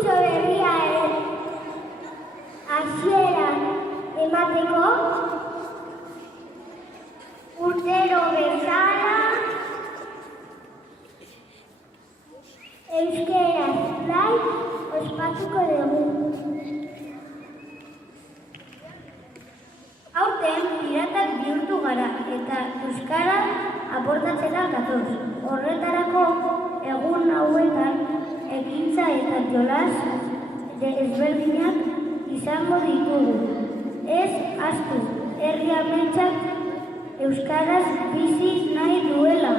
kurtso berriaren hasiera emateko urtero bezala euskaraz live ospatuko dugu. Aurten piratak bihurtu gara eta euskara aportatzera gatoz. Horretarako egun hauetan ekintza eta jolas ezberdinak izango ditugu. Ez ahaztu, herri ametsak euskaraz bizi nahi duela.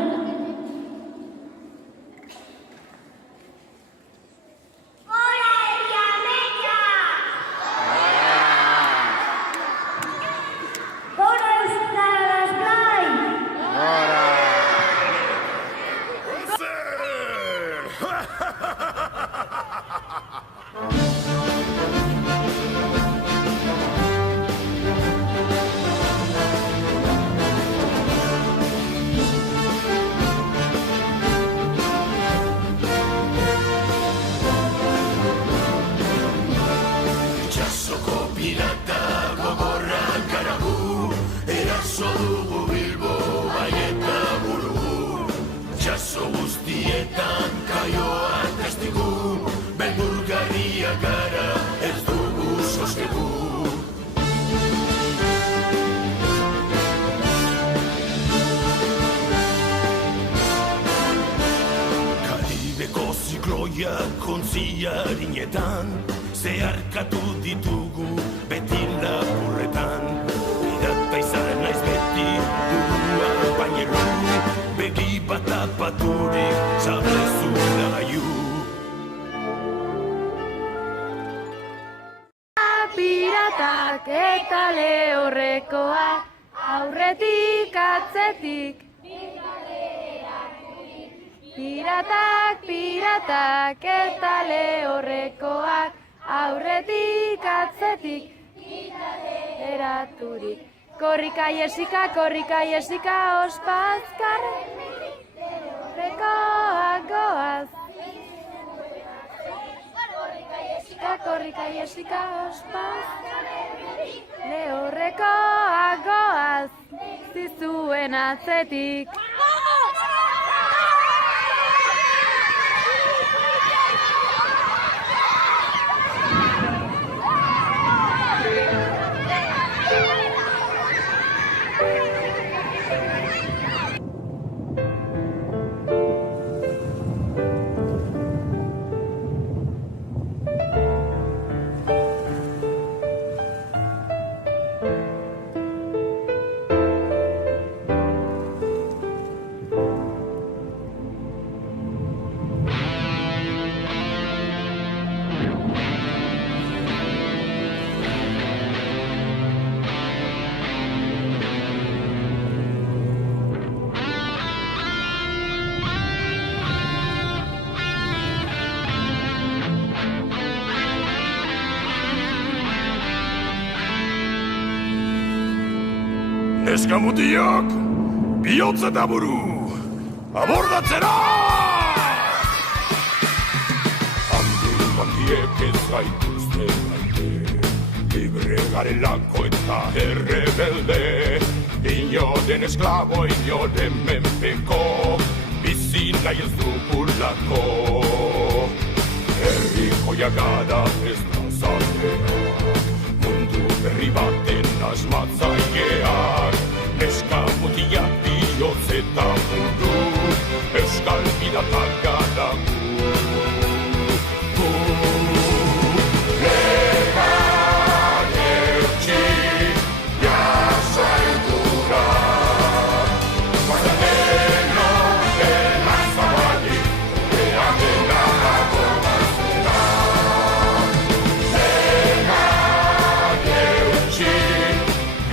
Kontziarinetan zeharkatu ditugu beti lapurretan. Pirata izan naiz beti burua bainelu, begi bat apaturik sablezu laiu. Piratak eta lehorrekoak aurretik atzetik. Piratak eta lehorrekoak aurretik atzetik eraturik. Korrika iesika, ospazkar lehorrekoak goaz. Korrika iesika, ospazkar lehorrekoak goaz. Zizuen atzetik. Eskamutiak, bihotz eta buru, abordatzera! Handiek ez gaituzte maite, libre garelako eta errebelde, inoren esklabo, inoren menpeko, bizi nahi ez dugulako. Herrikoia gara ez nazateak, mundu berri baten asmatzaileak, eskamutiak bihotz eta buru, euskal piratak gara gu. Legan eutxi, jaso aigura, guazaneno elan zabalik, behamena agorrazera. Legan eutxi,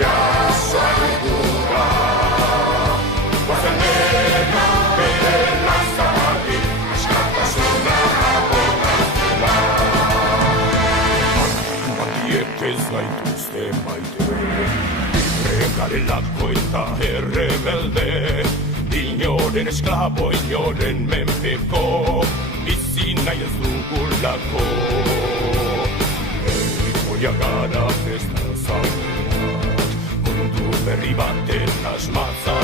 jaso aigura, guazaneno elan zabalik, eskatasuna agorrazera. Ez gaituzte maite, libre garelako eta errebelde, inoren esklabo, inoren menpeko, bizi utzi nahi ez dugulako. Herrikoia gara festa zaunak, mundu berri baten asmatza